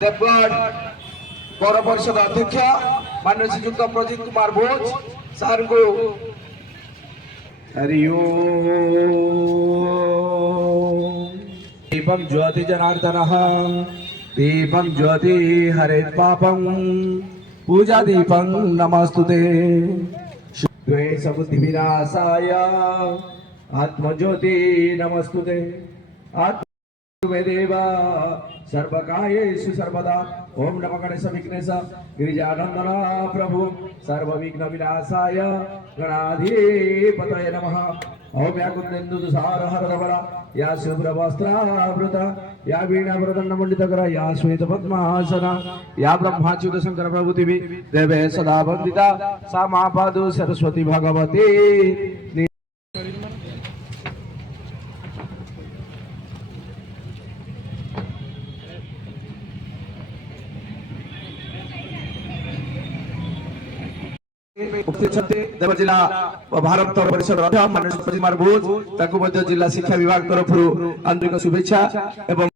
देवगढ़ पौर परिषद अध्यक्ष माननीय श्रीयुक्त प्रजित कुमार भोज सार को दीपम ज्योति जनार्दन दीपम ज्योति हरेत पापम पूजा दीपं नमस्तुते द्वेष बुद्धि विनाशाय आत्मज्योति नमस्तुते देवा सर्वकायेषु सर्वदा ओम नमः गणेश विघ्नेश गिरिजानंदन प्रभु सर्व विघ्न विनाशाय गणाधिपतये नमः ओम या कुंदेन्दु तुषार हरधवला या शुभ्र वस्त्रावृता या वीणा वरदंड मंडितकरा या श्वेत पद्मासना या ब्रह्माच्युत शंकर प्रभुति देवे सदा वंदिता सा महापादु सरस्वती भगवती देव जिला भारत परिषद माननीय प्रजित कुमार भोज जिला शिक्षा विभाग तरफ आंतरिक शुभेच्छा एवं